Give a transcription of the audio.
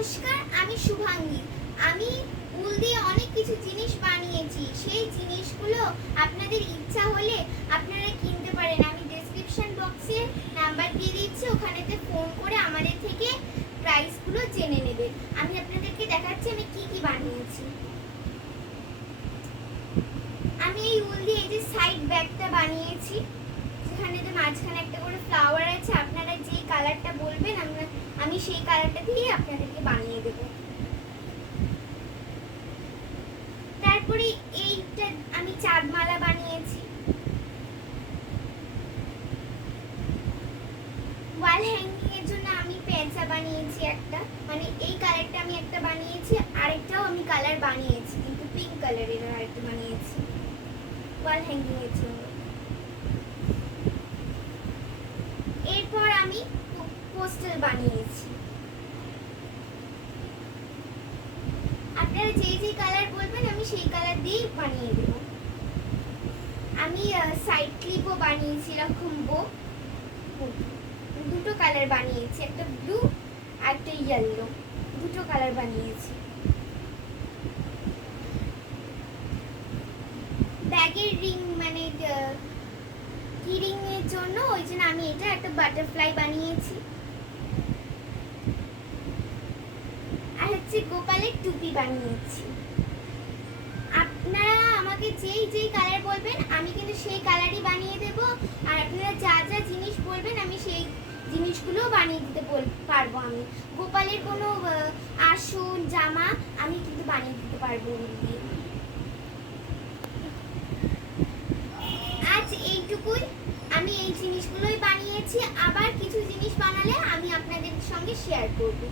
নমস্কার, আমি শুভাঙ্গী। আমি উল দিয়ে অনেক কিছু জিনিস বানিয়েছি। সেই জিনিসগুলো আপনাদের ইচ্ছা হলে আপনারা কিনতে পারেন। আমি ডেসক্রিপশন বক্সে নাম্বার দিয়ে দিচ্ছি, ওখানেতে ফোন করে আমাদের থেকে প্রাইসগুলো জেনে নেবে। আমি আপনাদেরকে দেখাচ্ছি আমি কি কি বানিয়েছি। আমি এই উল দিয়ে এই যে সাইড ব্যাগটা বানিয়েছি, যেখানেতে মাঝখানে একটা করে ফ্লাওয়ার আছে। আপনারা যে কালারটা বলবেন আমি সেই কালারটা দিয়ে আপনাদেরকে বানিয়ে দেব। তারপরে এইটা আমি চাঁদমালা বানিয়েছি। ওয়াল হ্যাঙ্গিং এর জন্য আমি পেঁচা বানিয়েছি একটা, মানে এই কালারটা আমি একটা বানিয়েছি, আরেকটাও আমি কালার বানিয়েছি কিন্তু পিঙ্ক কালারের আরেকটা বানিয়েছি ওয়াল হ্যাঙ্গিং এর জন্য। এরপর আমি পোস্টার বানিয়েছি। আপনারা যে যে কালার বলবেন আমি সেই কালার দিয়েই বানিয়ে দেব। আমি সাইড ক্লিপও বানিয়েছি, এরকম দুটো কালার বানিয়েছি, একটা ব্লু আর একটা ইয়েলো, দুটো কালার বানিয়েছি। ব্যাগের রিং মানে কি রিং এর জন্য ওই জন্য আমি এটা একটা বাটারফ্লাই বানিয়েছি। আর হচ্ছে গোপালের টুপি বানিয়েছি। আপনারা আমাকে যেই যেই কালার বলবেন আমি কিন্তু সেই কালারই বানিয়ে দেব। আর আপনারা যা যা জিনিস বলবেন আমি সেই জিনিসগুলো বানিয়ে দিতে পারবো। আমি গোপালের কোনো আসন জামা আমি কিন্তু বানিয়ে দিতে পারবো। আজ এইটুকুই, আমি এই জিনিসগুলোই বানিয়েছি। আবার কিছু জিনিস বানালে আমি আপনাদের সঙ্গে শেয়ার করব।